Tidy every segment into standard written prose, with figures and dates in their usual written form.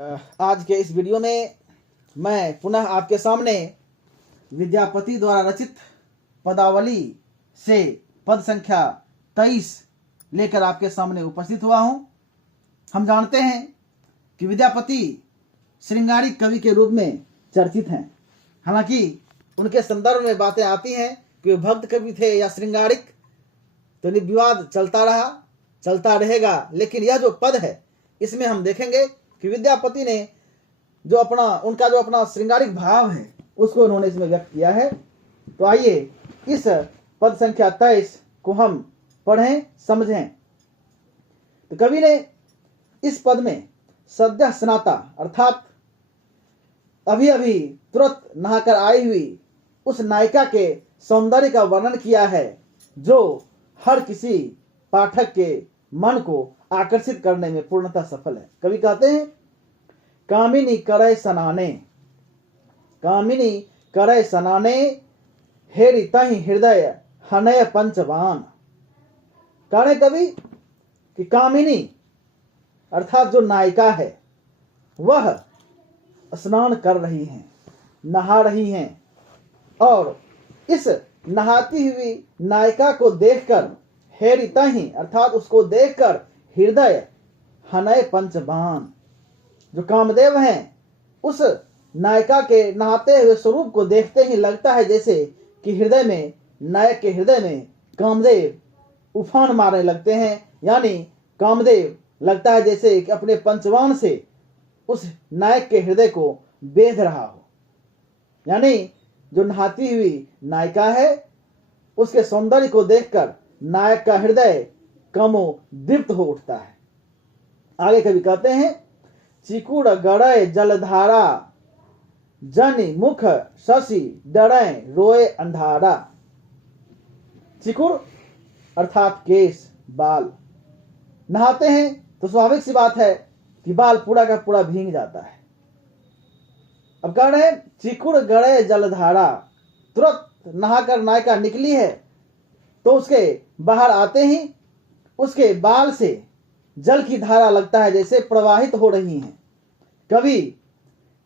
आज के इस वीडियो में मैं पुनः आपके सामने विद्यापति द्वारा रचित पदावली से पद संख्या 23 लेकर आपके सामने उपस्थित हुआ हूं। हम जानते हैं कि विद्यापति श्रृंगारिक कवि के रूप में चर्चित हैं। हालांकि उनके संदर्भ में बातें आती हैं कि वे भक्त कवि थे या श्रृंगारिक, तो विवाद चलता रहा, चलता रहेगा। लेकिन यह जो पद है इसमें हम देखेंगे कि विद्यापति ने उनका जो अपना श्रृंगारिक भाव है उसको उन्होंने इसमें व्यक्त किया है। तो आइए इस पद संख्या 23 को हम पढ़ें, समझें। तो कवि ने इस पद में सद्य स्नाता अर्थात अभी अभी तुरंत नहाकर आई हुई उस नायिका के सौंदर्य का वर्णन किया है जो हर किसी पाठक के मन को आकर्षित करने में पूर्णतः सफल है। कवि कहते हैं, कामिनी करय सनाने, कामिनी करय सनाने, हेरि तहि हृदय हनय पंचवान। कहने कवि कि कामिनी अर्थात जो नायिका है वह स्नान कर रही हैं, नहा रही हैं, और इस नहाती हुई नायिका को देखकर हेरि तहि अर्थात उसको देखकर हृदय हनय पंचबान, जो कामदेव हैं उस नायिका के नहाते हुए स्वरूप को देखते ही लगता है जैसे कि हृदय में, नायक के हृदय में कामदेव उफान मारने लगते हैं। यानी कामदेव लगता है जैसे कि अपने पंचवान से उस नायक के हृदय को बेध रहा हो। यानी जो नहाती हुई नायिका है उसके सौंदर्य को देखकर नायक का हृदय कमो दीप्त हो उठता है। आगे कवि कहते हैं, चिकुड़ गड़य जलधारा, जनि मुख शशि डरय रोए अंधारा। चिकुड़ अर्थात केश, बाल। नहाते हैं तो स्वाभाविक सी बात है कि बाल पूरा का पूरा भीग जाता है। अब कह रहे हैं, चिकुड़ गड़य जलधारा, तुरंत नहाकर नायिका निकली है तो उसके बाहर आते ही उसके बाल से जल की धारा लगता है जैसे प्रवाहित हो रही हैं। कवि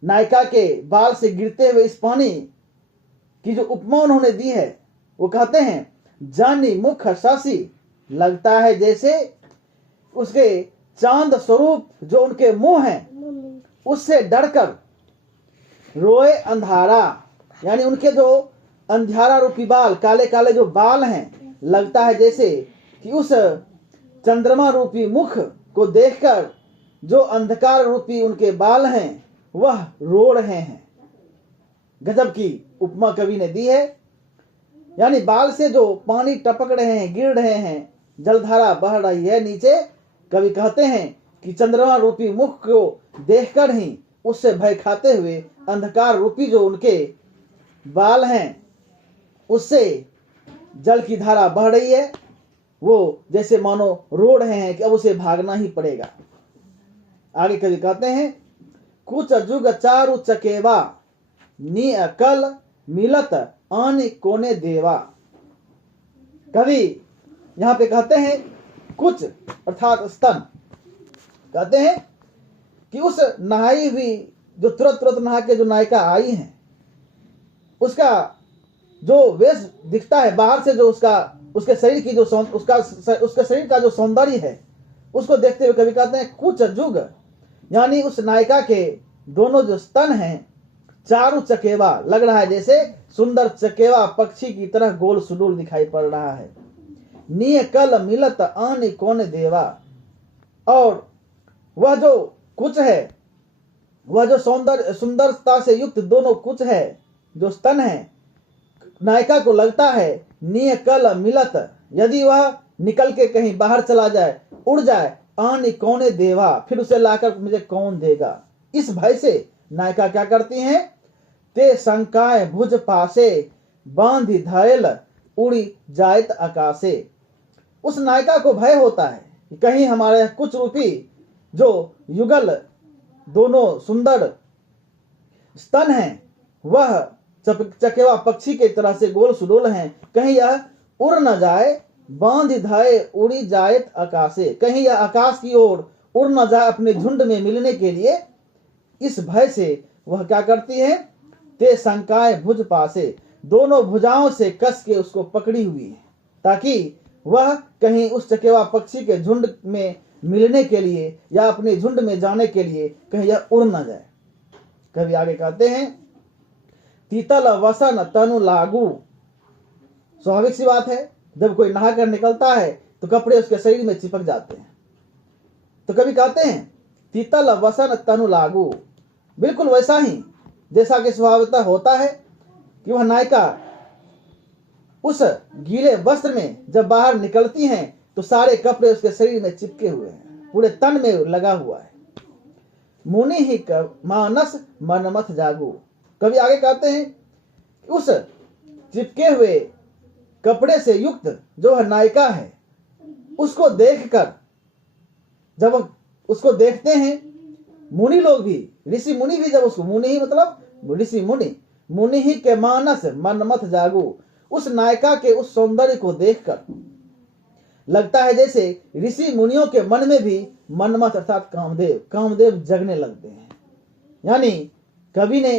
नायिका के बाल से गिरते हुए इस पानी की जो उपमा उन्होंने दी है वो कहते हैं, जानी मुख शशि, लगता है जैसे उसके चांद स्वरूप जो उनके मुंह हैं उससे डरकर रोए अंधारा, यानी उनके जो अंधारा रूपी बाल, काले काले जो बाल हैं, लगता है जैसे कि उस चंद्रमा रूपी मुख को देखकर जो अंधकार रूपी उनके बाल हैं वह रो रहे हैं। गजब की उपमा कवि ने दी है। यानी बाल से जो पानी टपक रहे हैं, गिर रहे हैं, जलधारा बह रही है नीचे। कवि कहते हैं कि चंद्रमा रूपी मुख को देखकर ही उससे भय खाते हुए अंधकार रूपी जो उनके बाल हैं उससे जल की धारा बह रही है। वो जैसे मानो रो रहे हैं कि अब उसे भागना ही पड़ेगा। आगे कवि कहते हैं, कुछ जुग चारु चकेवा, नी अकल मिलत आन कोने देवा। कवि यहाँ पे कहते हैं कुछ अर्थात स्तन। कहते हैं कि उस नहाई हुई जो तुरंत तुरंत नहा के जो नायिका आई है उसका जो वेश दिखता है बाहर से, जो उसके शरीर की जो उसके शरीर का जो सौंदर्य है उसको देखते हुए कवि कहते हैं कुछ जुग, यानी उस नायिका के दोनों जो स्तन हैं चारु चकेवा, लग रहा है जैसे सुंदर चकेवा पक्षी की तरह गोल सुडूल दिखाई पड़ रहा है। निय कल मिलत आन कोन देवा, और वह जो कुछ है, वह जो सुंदरता से युक्त दोनों कुछ है, जो स्तन है, नायिका को लगता है निय कल मिलत, यदि वह निकल के कहीं बाहर चला जाए, उड़ जाए, आन कोने देवा, फिर उसे लाकर मुझे कौन देगा। इस भय से नायिका क्या करती हैं, ते शंकाए भुज पासे, बांधि धैल उड़ी जायत आकाशे। उस नायिका को भय होता है कि कहीं हमारे कुछ रूपी जो युगल दोनों सुंदर स्तन हैं वह चकेवा पक्षी के तरह से गोल सुडोल हैं, कहीं यह उड़ न जाए, बांध धाए उड़ी जायत आकाशे, कहीं यह आकाश की ओर उड़ न जाए अपने झुंड में मिलने के लिए, इस भय से वह क्या करती है, ते शंकाएं भुज पासे, दोनों भुजाओं से कस के उसको पकड़ी हुई है, ताकि वह कहीं उस चकेवा पक्षी के झुंड में मिलने के लिए या अपने झुंड में जाने के लिए कहीं यह उड़ न जाए। कभी आगे कहते हैं, तीतल वसन तनु लागू। स्वाभाविक सी बात है, जब कोई नहा कर निकलता है तो कपड़े उसके शरीर में चिपक जाते हैं। तो कभी कहते हैं तीतल वसन तनु लागू, बिल्कुल वैसा ही जैसा कि स्वभावतः होता है कि वह नायिका उस गीले वस्त्र में जब बाहर निकलती हैं तो सारे कपड़े उसके शरीर में चिपके हुए हैं, पूरे तन में लगा हुआ है। मुनि ही मानस मनमथ जागू। कभी आगे कहते हैं, उस चिपके हुए कपड़े से युक्त जो नायिका है उसको देखकर, जब उसको देखते हैं मुनि लोग भी, ऋषि मुनि भी, जब उसको, मुनि ही मतलब ऋषि मुनि, मुनि ही के मानस मनमथ जागू, उस नायिका के उस सौंदर्य को देखकर लगता है जैसे ऋषि मुनियों के मन में भी मनमथ अर्थात कामदेव जगने लगते हैं। यानी कवि ने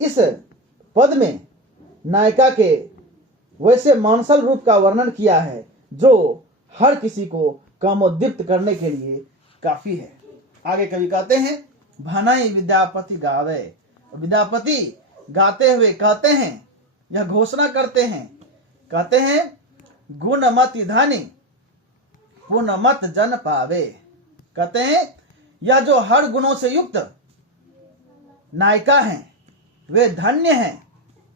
इस पद में नायिका के वैसे मानसल रूप का वर्णन किया है जो हर किसी को कामोद्दीप्त करने के लिए काफी है। आगे कवि कहते हैं, भनई विद्यापति गावे। विद्यापति गाते हुए कहते हैं, यह घोषणा करते हैं, कहते हैं, गुणमति धनी पुनमत जन पावे। कहते हैं यह जो हर गुणों से युक्त नायिका हैं वे धन्य हैं,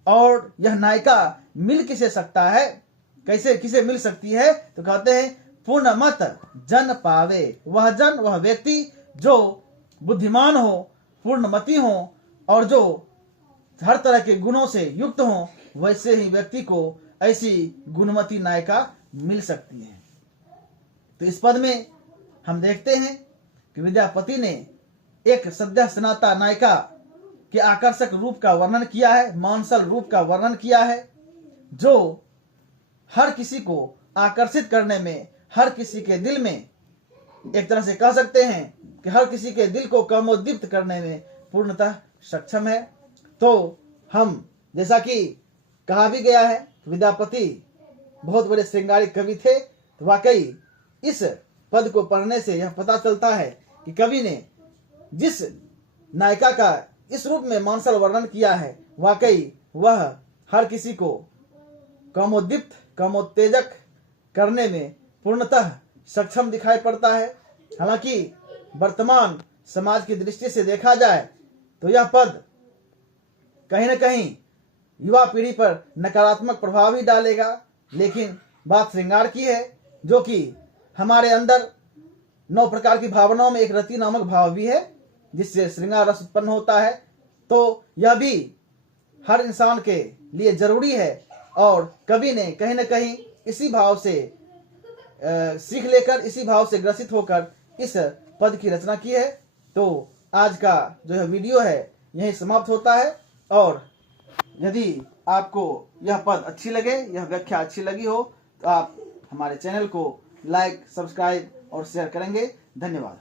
और यह नायिका मिल किसे सकता है, कैसे किसे मिल सकती है, तो कहते हैं पुनमत जन पावे। वह जन, वह व्यक्ति जो बुद्धिमान हो, पूर्णमति हो और जो हर तरह के गुणों से युक्त हो, वैसे ही व्यक्ति को ऐसी गुणमती नायिका मिल सकती है। तो इस पद में हम देखते हैं कि विद्यापति ने एक सद्य स्नाता नायिका के आकर्षक रूप का वर्णन किया है, मानसल रूप का वर्णन किया है, जो हर किसी को आकर्षित करने में, हर किसी के दिल में, एक तरह से कह सकते हैं कि हर किसी के दिल को कामोद्दीप्त करने में पूर्णतः सक्षम है। तो हम, जैसा कि कहा भी गया है, विद्यापति बहुत बड़े श्रृंगारिक कवि थे, तो वाकई इस पद को पढ़ने से यह पता चलता है कि कवि ने जिस नायिका का इस रूप में मानसल वर्णन किया है, वाकई वह हर किसी को कामोद्दीप्त, कामोत्तेजक करने में पूर्णतः सक्षम दिखाई पड़ता है। हालांकि वर्तमान समाज की दृष्टि से देखा जाए तो यह पद कहीं न कहीं युवा पीढ़ी पर नकारात्मक प्रभाव ही डालेगा, लेकिन बात श्रृंगार की है, जो कि हमारे अंदर 9 प्रकार की भावनाओं में एक रति नामक भाव भी है, जिससे श्रृंगार रस उत्पन्न होता है। तो यह भी हर इंसान के लिए जरूरी है, और कवि ने कहीं न कहीं इसी भाव से सीख लेकर, इसी भाव से ग्रसित होकर इस पद की रचना की है। तो आज का जो यह वीडियो है यही समाप्त होता है, और यदि आपको यह पद अच्छी लगे, यह व्याख्या अच्छी लगी हो, तो आप हमारे चैनल को लाइक, सब्सक्राइब और शेयर करेंगे। धन्यवाद।